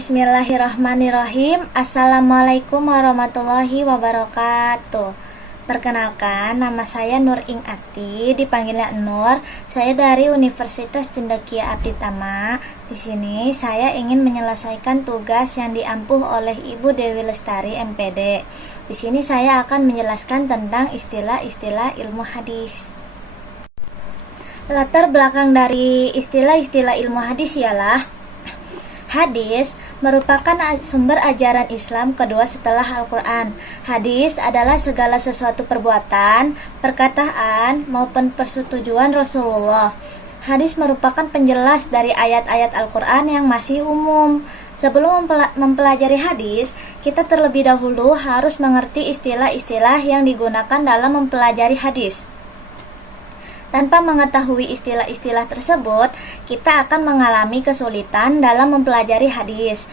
Bismillahirrahmanirrahim. Assalamualaikum warahmatullahi wabarakatuh. Perkenalkan, nama saya Nur Ing Ati, dipanggilnya Nur. Saya dari Universitas Cendekia Abditama. Di sini saya ingin menyelesaikan tugas yang diampuh oleh Ibu Dewi Lestari MPD. Di sini saya akan menjelaskan tentang istilah-istilah ilmu hadis. Latar belakang dari istilah-istilah ilmu hadis ialah hadis merupakan sumber ajaran Islam kedua setelah Al-Quran. Hadis adalah segala sesuatu perbuatan, perkataan, maupun persetujuan Rasulullah. Hadis merupakan penjelas dari ayat-ayat Al-Quran yang masih umum. Sebelum mempelajari hadis, kita terlebih dahulu harus mengerti istilah-istilah yang digunakan dalam mempelajari hadis. Tanpa mengetahui istilah-istilah tersebut, kita akan mengalami kesulitan dalam mempelajari hadis.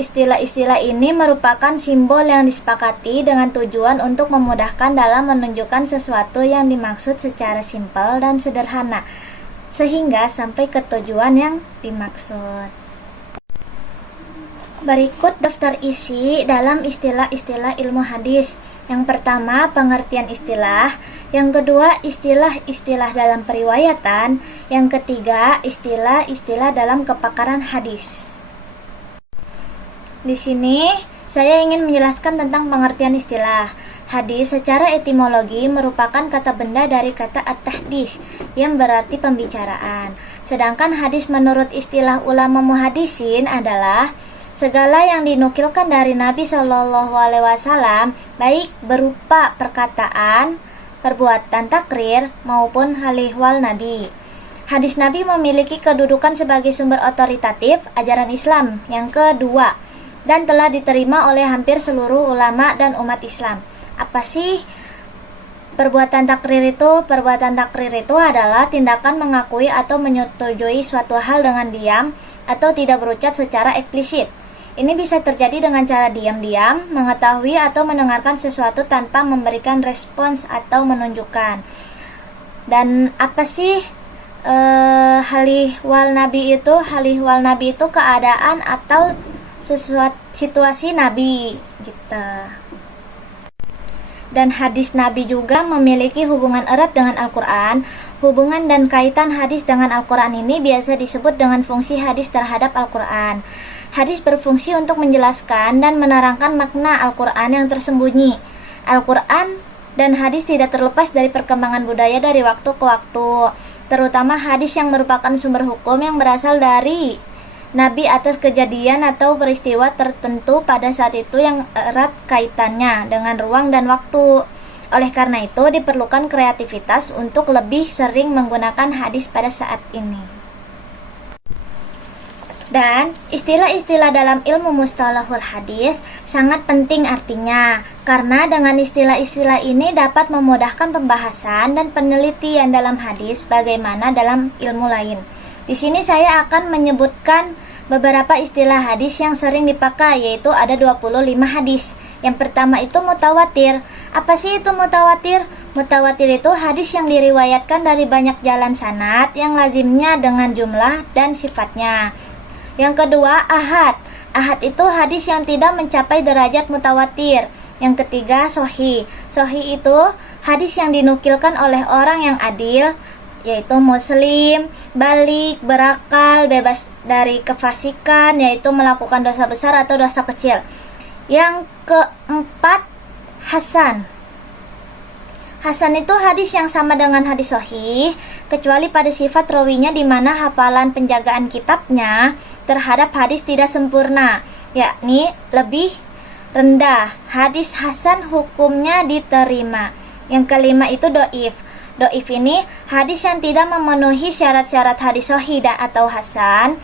Istilah-istilah ini merupakan simbol yang disepakati dengan tujuan untuk memudahkan dalam menunjukkan sesuatu yang dimaksud secara simpel dan sederhana, sehingga sampai ke tujuan yang dimaksud. Berikut daftar isi dalam istilah-istilah ilmu hadis. Yang pertama, pengertian istilah. Yang kedua, istilah-istilah dalam periwayatan. Yang ketiga, istilah-istilah dalam kepakaran hadis. Di sini, saya ingin menjelaskan tentang pengertian istilah. Hadis secara etimologi merupakan kata benda dari kata at-tahdits yang berarti pembicaraan. Sedangkan hadis menurut istilah ulama muhaddisin adalah segala yang dinukilkan dari Nabi Shallallahu Alaihi Wasallam, baik berupa perkataan, perbuatan takrir maupun halihwal Nabi. Hadis Nabi memiliki kedudukan sebagai sumber otoritatif ajaran Islam yang kedua dan telah diterima oleh hampir seluruh ulama dan umat Islam. Apa sih perbuatan takrir itu? Perbuatan takrir itu adalah tindakan mengakui atau menyetujui suatu hal dengan diam atau tidak berucap secara eksplisit. Ini bisa terjadi dengan cara diam-diam, mengetahui atau mendengarkan sesuatu tanpa memberikan respons atau menunjukkan. Dan apa sih halihwal Nabi itu? Halihwal Nabi itu keadaan atau sesuatu situasi Nabi gitu. Dan hadis Nabi juga memiliki hubungan erat dengan Al-Quran. Hubungan dan kaitan hadis dengan Al-Quran ini biasa disebut dengan fungsi hadis terhadap Al-Quran. Hadis berfungsi untuk menjelaskan dan menerangkan makna Al-Quran yang tersembunyi. Al-Quran dan hadis tidak terlepas dari perkembangan budaya dari waktu ke waktu, terutama hadis yang merupakan sumber hukum yang berasal dari Nabi atas kejadian atau peristiwa tertentu pada saat itu yang erat kaitannya dengan ruang dan waktu. Oleh karena itu, diperlukan kreativitas untuk lebih sering menggunakan hadis pada saat ini. Dan istilah-istilah dalam ilmu mustalahul hadis sangat penting artinya, karena dengan istilah-istilah ini dapat memudahkan pembahasan dan penelitian dalam hadis bagaimana dalam ilmu lain. Di sini saya akan menyebutkan beberapa istilah hadis yang sering dipakai, yaitu ada 25 hadis. Yang pertama itu mutawatir. Apa sih itu mutawatir? Mutawatir itu hadis yang diriwayatkan dari banyak jalan sanad yang lazimnya dengan jumlah dan sifatnya. Yang kedua, ahad. Ahad itu hadis yang tidak mencapai derajat mutawatir. Yang ketiga, sahih. Sahih itu hadis yang dinukilkan oleh orang yang adil, yaitu muslim, balik, berakal, bebas dari kefasikan, yaitu melakukan dosa besar atau dosa kecil. Yang keempat, hasan. Hasan itu hadis yang sama dengan hadis sahih, kecuali pada sifat rawinya di mana hafalan penjagaan kitabnya terhadap hadis tidak sempurna, yakni lebih rendah. Hadis hasan hukumnya diterima. Yang kelima itu do'if. Do'if ini hadis yang tidak memenuhi syarat-syarat hadis sahih atau hasan.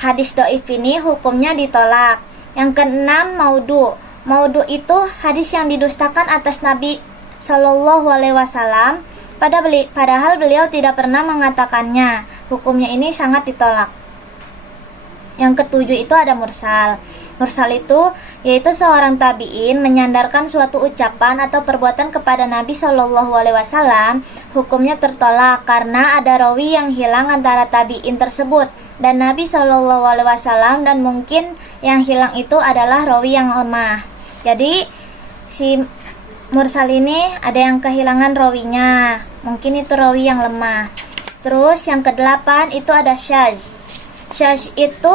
Hadis do'if ini hukumnya ditolak. Yang keenam, maudhu. Maudhu itu hadis yang didustakan atas Nabi Shallallahu Alaihi Wasallam, padahal beliau tidak pernah mengatakannya. Hukumnya ini sangat ditolak. Yang ketujuh itu ada mursal. Mursal itu yaitu seorang tabi'in menyandarkan suatu ucapan atau perbuatan kepada Nabi Shallallahu Alaihi Wasallam. Hukumnya tertolak karena ada rawi yang hilang antara tabi'in tersebut. dan Nabi Shallallahu Alaihi Wasallam, dan mungkin yang hilang itu adalah rawi yang lemah. Jadi si mursal ini ada yang kehilangan rawinya, mungkin itu rawi yang lemah. Terus yang ke-8 itu ada syadz. Syadz itu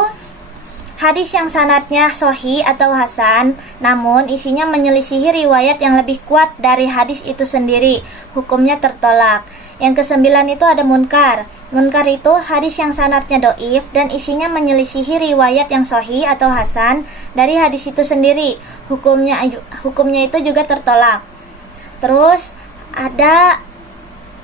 hadis yang sanadnya sahih atau hasan, namun isinya menyelisihi riwayat yang lebih kuat dari hadis itu sendiri, hukumnya tertolak. Yang ke-9 itu ada munkar. Munkar itu hadis yang sanadnya doif dan isinya menyelisihi riwayat yang sahih atau hasan dari hadis itu sendiri, hukumnya itu juga tertolak. Terus ada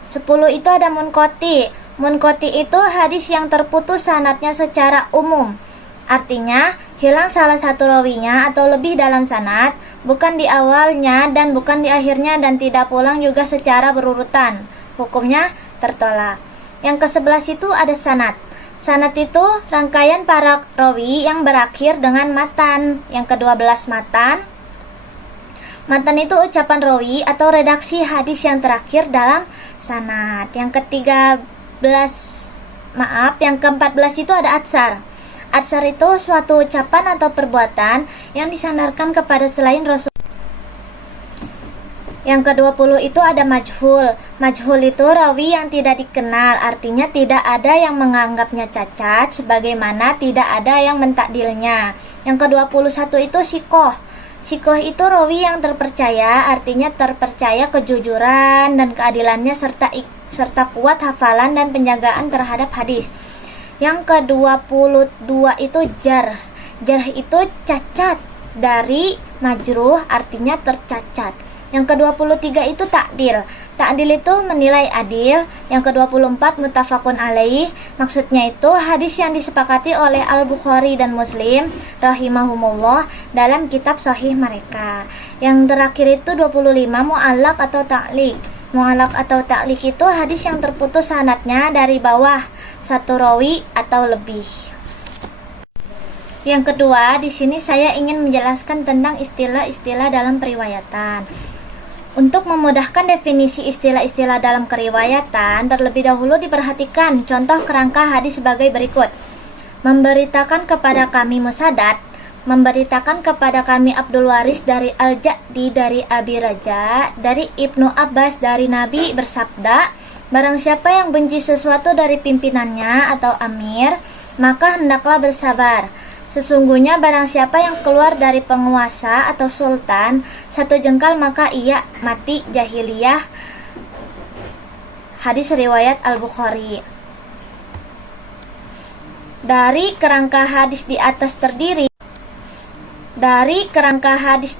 10 itu ada munqati. Munqati itu hadis yang terputus sanadnya secara umum. Artinya, hilang salah satu rawinya atau lebih dalam sanad, bukan di awalnya dan bukan di akhirnya, dan tidak pulang juga secara berurutan. Hukumnya tertolak. Yang ke-11 itu ada sanad. Sanad itu rangkaian para rawi yang berakhir dengan matan. Yang ke-12 matan. Matan itu ucapan rawi atau redaksi hadis yang terakhir dalam sanad. Yang ke-14 itu ada atsar. Atsar itu suatu ucapan atau perbuatan yang disandarkan kepada selain Rasul. Yang ke-20 itu ada majhul. Majhul itu rawi yang tidak dikenal, artinya tidak ada yang menganggapnya cacat, sebagaimana tidak ada yang mentakdilnya. Yang ke-21 itu sikoh. Sikoh itu rawi yang terpercaya, artinya terpercaya kejujuran dan keadilannya serta kuat hafalan dan penjagaan terhadap hadis. Yang ke-22 itu jar. Jar itu cacat dari majruh, artinya tercacat. Yang ke-23 itu takdil. Takdil itu menilai adil. Yang ke-24 muttafaqun alaih. Maksudnya itu hadis yang disepakati oleh Al-Bukhari dan Muslim rahimahumullah dalam kitab sahih mereka. Yang terakhir itu 25 mu'allaq atau ta'liq. Mu'allaq atau ta'liq itu hadis yang terputus sanadnya dari bawah satu rawi atau lebih. Yang kedua, di sini saya ingin menjelaskan tentang istilah-istilah dalam periwayatan. Untuk memudahkan definisi istilah-istilah dalam keriwayatan, terlebih dahulu diperhatikan contoh kerangka hadis sebagai berikut. Memberitakan kepada kami Musaddad, memberitakan kepada kami Abdul Waris dari Al-Ja'di dari Abi Raja, dari Ibnu Abbas dari Nabi bersabda, barang siapa yang benci sesuatu dari pimpinannya atau amir, maka hendaklah bersabar. Sesungguhnya barang siapa yang keluar dari penguasa atau sultan satu jengkal, maka ia mati jahiliyah. Hadis riwayat Al-Bukhari. Dari kerangka hadis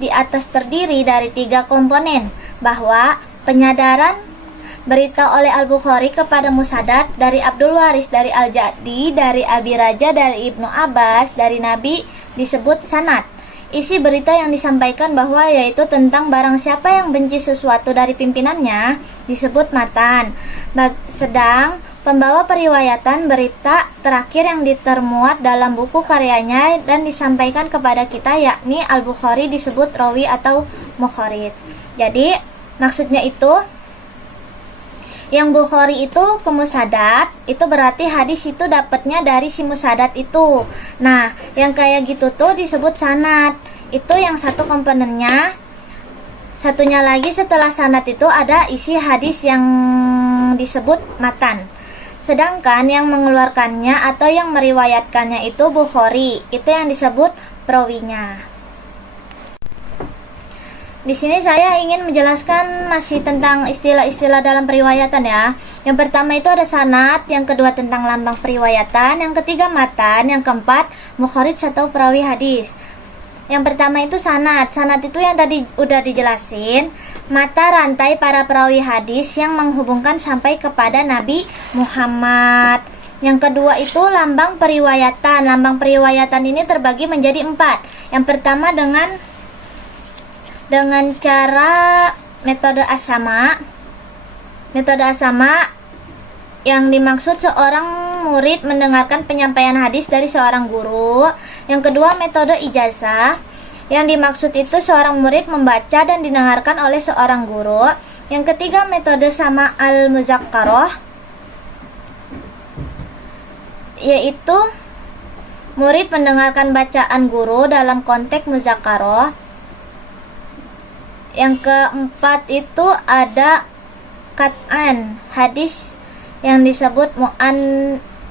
di atas terdiri dari 3 komponen, bahwa penyadaran berita oleh Al-Bukhari kepada Musaddad dari Abdul Waris dari Al-Ja'di dari Abi Raja dari Ibnu Abbas dari Nabi disebut sanad. Isi berita yang disampaikan bahwa yaitu tentang barang siapa yang benci sesuatu dari pimpinannya disebut matan. Sedang pembawa periwayatan berita terakhir yang ditermuat dalam buku karyanya dan disampaikan kepada kita yakni Al-Bukhari disebut rawi atau mukharij. Jadi maksudnya itu yang Bukhari itu ke Musaddad, itu berarti hadis itu dapatnya dari si Musaddad itu. Nah, yang kayak gitu tuh disebut sanad. Itu yang satu komponennya. Satunya lagi setelah sanad itu ada isi hadis yang disebut matan. Sedangkan yang mengeluarkannya atau yang meriwayatkannya itu Bukhari, itu yang disebut perawinya. Di sini saya ingin menjelaskan masih tentang istilah-istilah dalam periwayatan ya. Yang pertama itu ada sanad, yang kedua tentang lambang periwayatan, yang ketiga matan, yang keempat mukharij atau perawi hadis. Yang pertama itu sanad. Sanad itu yang tadi udah dijelasin, mata rantai para perawi hadis yang menghubungkan sampai kepada Nabi Muhammad. Yang kedua itu lambang periwayatan. Lambang periwayatan ini terbagi menjadi 4. Yang pertama dengan cara metode asama. Metode asama yang dimaksud seorang murid mendengarkan penyampaian hadis dari seorang guru. Yang kedua metode ijazah, yang dimaksud itu seorang murid membaca dan didengarkan oleh seorang guru. Yang ketiga metode sama al-muzakkarah, yaitu murid mendengarkan bacaan guru dalam konteks muzakaroh. Yang keempat itu ada qat'an, hadis yang disebut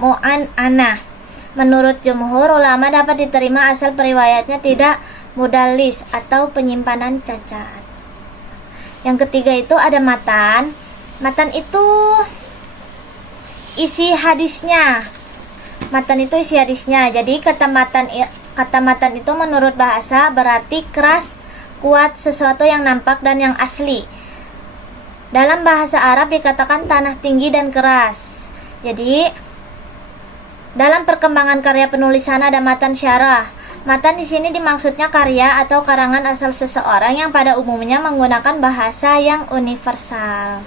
mu'an'anah. Menurut jumhur ulama dapat diterima asal periwayatnya tidak mudallis atau penyimpanan cacat. Yang ketiga itu ada matan. Matan itu isi hadisnya. Matan itu isi hadisnya. Jadi kata matan itu menurut bahasa berarti keras, kuat, sesuatu yang nampak dan yang asli. Dalam bahasa Arab dikatakan tanah tinggi dan keras. Jadi dalam perkembangan karya penulisan ada matan syarah. Matan di sini dimaksudnya karya atau karangan asal seseorang yang pada umumnya menggunakan bahasa yang universal.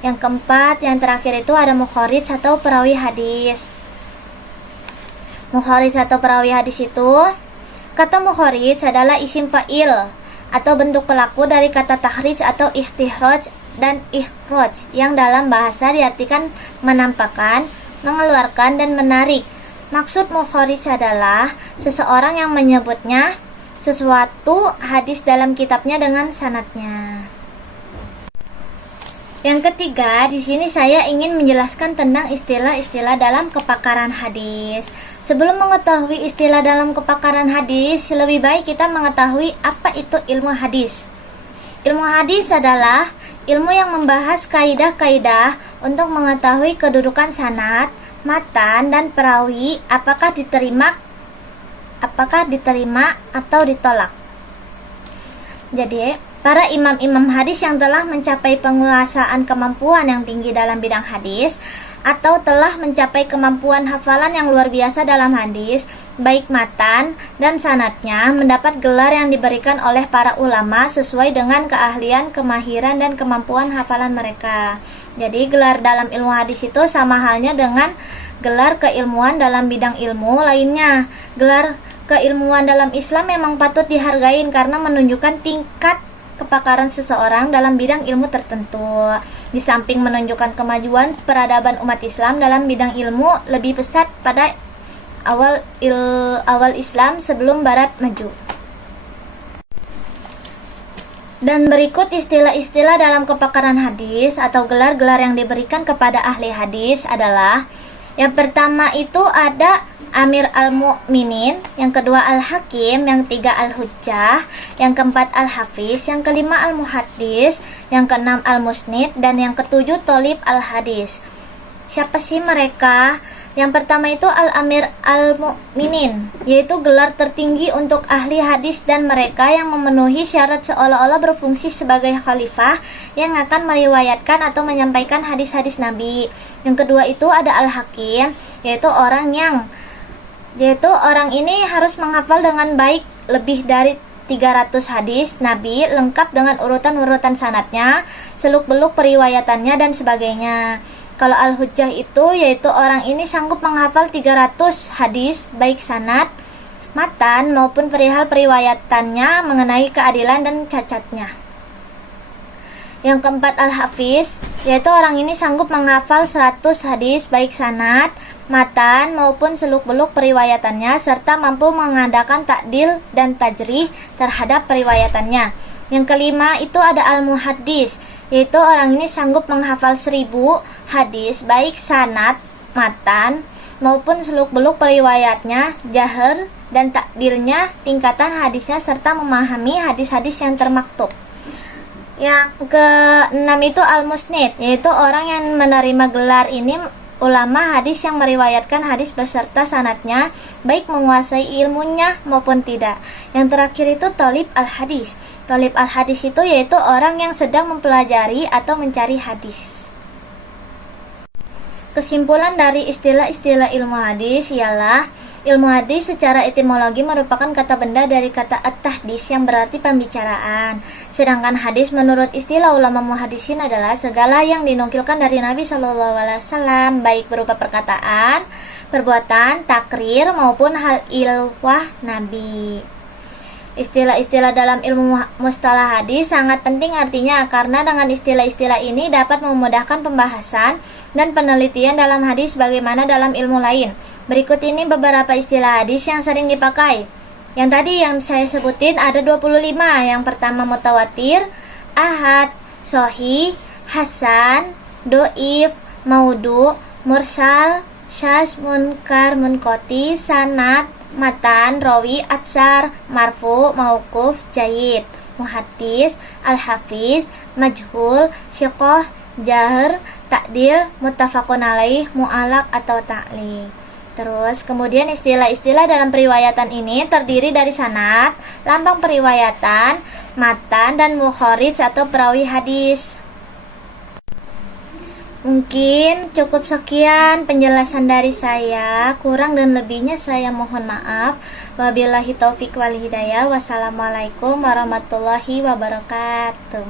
Yang keempat, yang terakhir itu ada mukharij atau perawi hadis. Mukharij atau perawi hadis itu, kata mukharij adalah isim fa'il atau bentuk pelaku dari kata tahrij atau ikhtiraj dan ikhraj yang dalam bahasa diartikan menampakkan, mengeluarkan, dan menarik. Maksud mukharij adalah seseorang yang menyebutnya sesuatu hadis dalam kitabnya dengan sanadnya. Yang ketiga, di sini saya ingin menjelaskan tentang istilah-istilah dalam kepakaran hadis. Sebelum mengetahui istilah dalam kepakaran hadis, lebih baik kita mengetahui apa itu ilmu hadis. Ilmu hadis adalah ilmu yang membahas kaidah-kaidah untuk mengetahui kedudukan sanad, matan, dan perawi, apakah diterima atau ditolak. Jadi, para imam-imam hadis yang telah mencapai penguasaan kemampuan yang tinggi dalam bidang hadis atau telah mencapai kemampuan hafalan yang luar biasa dalam hadis, baik matan dan sanadnya, mendapat gelar yang diberikan oleh para ulama sesuai dengan keahlian, kemahiran, dan kemampuan hafalan mereka. Jadi gelar dalam ilmu hadis itu sama halnya dengan gelar keilmuan dalam bidang ilmu lainnya. Gelar keilmuan dalam Islam memang patut dihargain karena menunjukkan tingkat kepakaran seseorang dalam bidang ilmu tertentu. Di samping menunjukkan kemajuan peradaban umat Islam dalam bidang ilmu lebih pesat pada awal Islam sebelum Barat maju. Dan berikut istilah-istilah dalam kepakaran hadis atau gelar-gelar yang diberikan kepada ahli hadis adalah: yang pertama itu ada Amir al-Mu'minin, yang kedua al-Hakim, yang ketiga al-Hujjah, yang keempat al-Hafiz, yang kelima al-Muhaddis, yang keenam al-Musnid, dan yang ketujuh Tholib al-Hadis. Siapa sih mereka? Yang pertama itu al-Amir al-Mu'minin, yaitu gelar tertinggi untuk ahli hadis dan mereka yang memenuhi syarat seolah-olah berfungsi sebagai khalifah yang akan meriwayatkan atau menyampaikan hadis-hadis Nabi. Yang kedua itu ada al-Hakim, yaitu orang ini harus menghafal dengan baik lebih dari 300 hadis Nabi lengkap dengan urutan-urutan sanadnya, seluk-beluk periwayatannya, dan sebagainya. Kalau al-Hujjah itu yaitu orang ini sanggup menghafal 300 hadis baik sanad, matan maupun perihal periwayatannya mengenai keadilan dan cacatnya. Yang keempat al-Hafiz, yaitu orang ini sanggup menghafal 100 hadis baik sanad, matan maupun seluk-beluk periwayatannya serta mampu mengadakan takdil dan tajrih terhadap periwayatannya. Yang kelima itu ada al-Muhaddis, yaitu orang ini sanggup menghafal 1000 hadis baik sanad, matan maupun seluk-beluk periwayatnya, jahr dan takdilnya, tingkatan hadisnya serta memahami hadis-hadis yang termaktub. Yang keenam itu al-Musnid, yaitu orang yang menerima gelar ini ulama hadis yang meriwayatkan hadis beserta sanadnya, baik menguasai ilmunya maupun tidak. Yang terakhir itu Tholib al-Hadis. Tholib al-Hadis itu yaitu orang yang sedang mempelajari atau mencari hadis. Kesimpulan dari istilah-istilah ilmu hadis ialah ilmu hadis secara etimologi merupakan kata benda dari kata at-tahdis yang berarti pembicaraan. Sedangkan hadis menurut istilah ulama muhaddisin adalah segala yang dinukilkan dari Nabi SAW, baik berupa perkataan, perbuatan, takrir maupun hal ilwah Nabi. Istilah-istilah dalam ilmu mustalah hadis sangat penting artinya karena dengan istilah-istilah ini dapat memudahkan pembahasan dan penelitian dalam hadis bagaimana dalam ilmu lain. Berikut ini beberapa istilah hadis yang sering dipakai. Yang tadi yang saya sebutin ada 25. Yang pertama mutawatir, ahad, sahih, hasan, doif, maudhu, mursal, syaz, munkar, munqati, sanad, matan, rawi, atsar, marfu, mauquf, jayyid, muhaddis, al-hafiz, majhul, siqah, jahr, ta'dil, muttafaqun alaih, mu'alaq atau ta'liq. Terus kemudian istilah-istilah dalam periwayatan ini terdiri dari sanad, lambang periwayatan, matan, dan mukharij atau perawi hadis. Mungkin cukup sekian penjelasan dari saya. Kurang dan lebihnya saya mohon maaf. Wabillahi taufik wal hidayah. Wassalamualaikum warahmatullahi wabarakatuh.